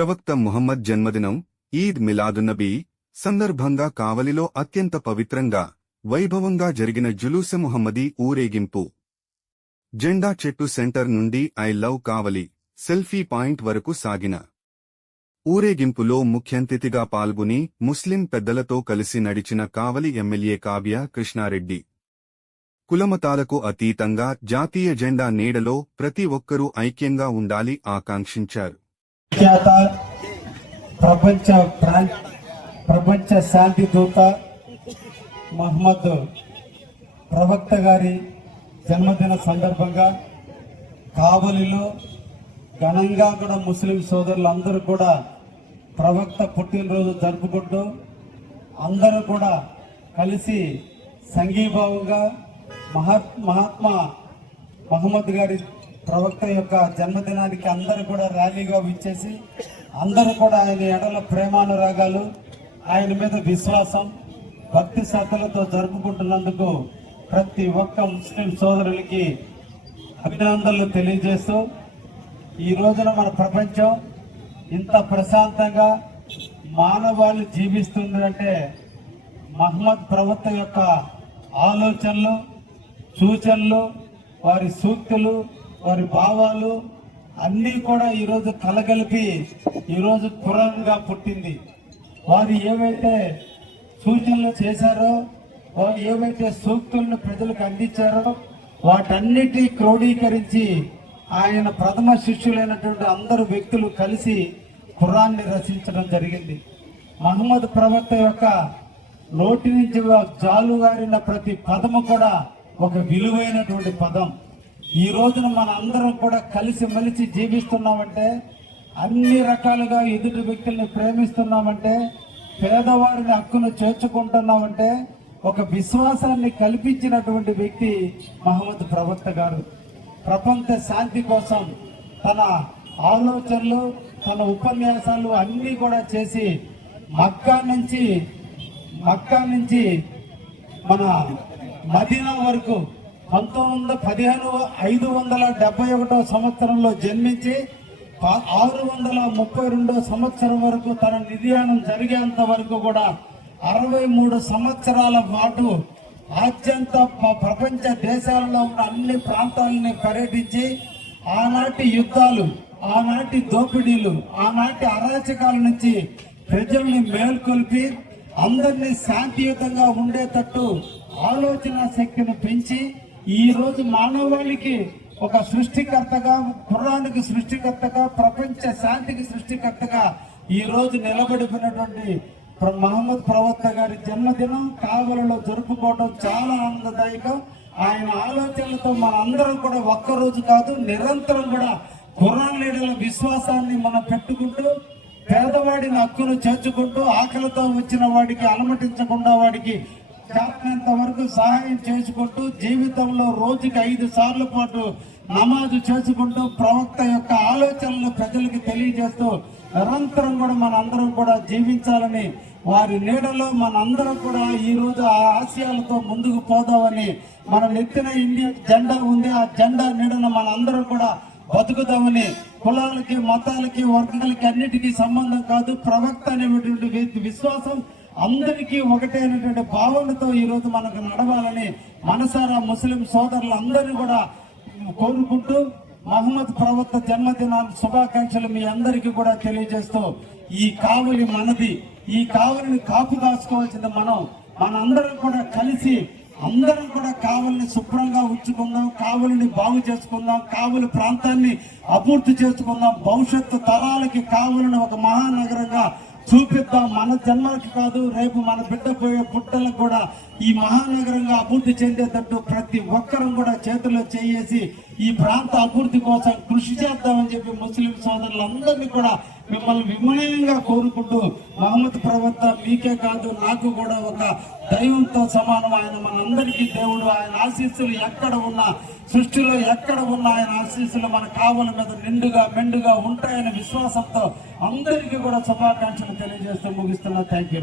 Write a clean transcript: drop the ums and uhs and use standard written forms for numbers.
ప్రవక్త ముహమ్మద్ జన్మదినం ఈద్ మిలాదున్నబీ సందర్భంగా కావలిలో అత్యంత పవిత్రంగా వైభవంగా జరిగిన జులూసె ముహమ్మదీ ఊరేగింపు జెండా చెట్టు సెంటర్ నుండి I love Kavali selfie point వరకు సాగిన ఊరేగింపులో ముఖ్యంతిథిగా పాల్గొని ముస్లిం పెద్దలతో కలిసి నడిచిన కావలి ఎమ్మెల్యే కావ్య కృష్ణారెడ్డి కులమతాలకు అతీతంగా జాతీయ జెండా నీడలో ప్రతి ఒక్కరూ ఐక్యంగా ఉండాలి ఆకాంక్షించారు. ప్రపంచ శాంతి దూత మహమ్మద్ ప్రవక్త గారి జన్మదిన సందర్భంగా కావలిలో ఘనంగా కూడా ముస్లిం సోదరులందరూ కూడా ప్రవక్త పుట్టినరోజు జరుపుకుంటూ అందరూ కూడా కలిసి సంఘీభావంగా మహాత్మా మహమ్మద్ గారి ప్రవక్త యొక్క జన్మదినానికి అందరూ కూడా ర్యాలీగా విచ్చేసి అందరూ కూడా ఆయన ఎడల ప్రేమానురాగాలు, ఆయన మీద విశ్వాసం, భక్తి శ్రద్ధలతో జరుపుకుంటున్నందుకు ప్రతి ఒక్క ముస్లిం సోదరులకి అభినందనలు తెలియజేస్తూ ఈ రోజున మన ప్రపంచం ఇంత ప్రశాంతంగా మానవాళి జీవిస్తుందంటే మహమ్మద్ ప్రవక్త యొక్క ఆలోచనలు, సూచనలు, వారి సూక్తులు, వారి భావాలు అన్నీ కూడా ఈరోజు కలగలిపి ఈరోజు ఖురాన్గా పుట్టింది. వారు ఏవైతే సూచనలు చేశారో, వారు ఏవైతే సూక్తులను ప్రజలకు అందించారో వాటన్నిటి క్రోడీకరించి ఆయన ప్రథమ శిష్యులైనటువంటి అందరు వ్యక్తులు కలిసి ఖురాన్ని రచించడం జరిగింది. మహమ్మద్ ప్రవక్త యొక్క నోటి నుంచి జాలుగారిన ప్రతి పదము కూడా ఒక విలువైనటువంటి పదం. ఈ రోజున మన అందరం కూడా కలిసి మెలిసి జీవిస్తున్నామంటే, అన్ని రకాలుగా ఎదుటి వ్యక్తుల్ని ప్రేమిస్తున్నామంటే, పేదవారిని హక్కును చేర్చుకుంటున్నామంటే ఒక విశ్వాసాన్ని కల్పించినటువంటి వ్యక్తి మహమ్మద్ ప్రవక్త గారు. ప్రపంచ శాంతి కోసం తన ఆలోచనలు, తన ఉపన్యాసాలు అన్నీ కూడా చేసి మక్కా నుంచి మన మదీనా వరకు 571 సంవత్సరంలో జన్మించి 632 సంవత్సరం వరకు తన నిర్యాణం జరిగేంత వరకు కూడా 63 సంవత్సరాల పాటు ఆద్యంత ప్రపంచ దేశాలలో ఉన్న అన్ని ప్రాంతాలని పర్యటించి ఆనాటి యుద్ధాలు, ఆనాటి దోపిడీలు, ఆనాటి అరాచకాల నుంచి ప్రజల్ని మేల్కొల్పి అందరినీ శాంతియుతంగా ఉండేటట్టు ఆలోచన శక్తిని పెంచి ఈ రోజు మానవాళికి ఒక సృష్టికర్తగా, ఖురాన్కి సృష్టికర్తగా, ప్రపంచ శాంతికి సృష్టికర్తగా ఈ రోజు నిలబడిపోయినటువంటి మహమ్మద్ ప్రవక్త గారి జన్మదినం కావలిలో జరుపుకోవడం చాలా ఆనందదాయకం. ఆయన ఆలోచనలతో మన అందరం కూడా ఒక్కరోజు కాదు, నిరంతరం కూడా ఖురాన్ లీడర్ల విశ్వాసాన్ని మనం పెట్టుకుంటూ, పేదవాడిని హక్కును చేర్చుకుంటూ, ఆకలితో వచ్చిన వాడికి అలమటించకుండా వాడికి చేతనంత వరకు సహాయం చేసుకుంటూ, జీవితంలో రోజుకి 5 సార్ల పాటు నమాజు చేసుకుంటూ ప్రవక్త యొక్క ఆలోచనలు ప్రజలకు తెలియజేస్తూ నిరంతరం కూడా మనందరం కూడా జీవించాలని, వారి నీడలో మనందరం కూడా ఈ రోజు ఆ ఆశయాలతో ముందుకు పోదామని, మన నెత్తిన ఇండియా జెండా ఉంది, ఆ జెండా నీడన మనందరం కూడా బతుకుదామని, కులాలకి, మతాలకి, వర్గాలకి అన్నిటికీ సంబంధం కాదు, ప్రవక్త అనేటువంటి విశ్వాసం అందరికీ ఒకటే అనేటువంటి భావనతో ఈ రోజు మనకు నడవాలని మనసారా ముస్లిం సోదరులందరినీ కూడా కోరుకుంటూ మహమ్మద్ ప్రవక్త జన్మదినాన్ని శుభాకాంక్షలు మీ అందరికీ కూడా తెలియజేస్తూ, ఈ కావలి మనది, ఈ కావలిని కాపు కాసుకోవాల్సింది మనందరం కూడా కలిసి అందరం కూడా కావలిని శుభ్రంగా ఉంచుకుందాం, కావలిని బాగు చేసుకుందాం, కావలి ప్రాంతాన్ని అభివృద్ధి చేసుకుందాం, భవిష్యత్తు తరాలకి కావలిని ఒక మహానగరంగా చూపిద్దాం. మన జన్మలకి కాదు, రేపు మన బిడ్డపోయే పుట్టలకు కూడా ఈ మహానగరంగా అభివృద్ధి చెందేటట్టు ప్రతి ఒక్కరం కూడా చేతుల్లో చేసి ఈ ప్రాంత అభివృద్ధి కోసం కృషి చేద్దామని చెప్పి ముస్లిం సోదరులందరినీ కూడా మిమ్మల్ని విమనీయంగా కోరుకుంటూ, మహమ్మద్ ప్రవక్త మీకే కాదు నాకు కూడా ఒక దైవంతో సమానం. ఆయన మనందరికీ దేవుడు. ఆయన ఆశీస్సులు ఎక్కడ ఉన్నా, సృష్టిలో ఎక్కడ ఉన్నా ఆయన ఆశీస్సులు మన కావలి మీద నిండుగా మెండుగా ఉంటాయనే విశ్వాసంతో అందరికీ కూడా శుభాకాంక్షలు తెలియజేస్తూ ముగిస్తున్నా. Thank you.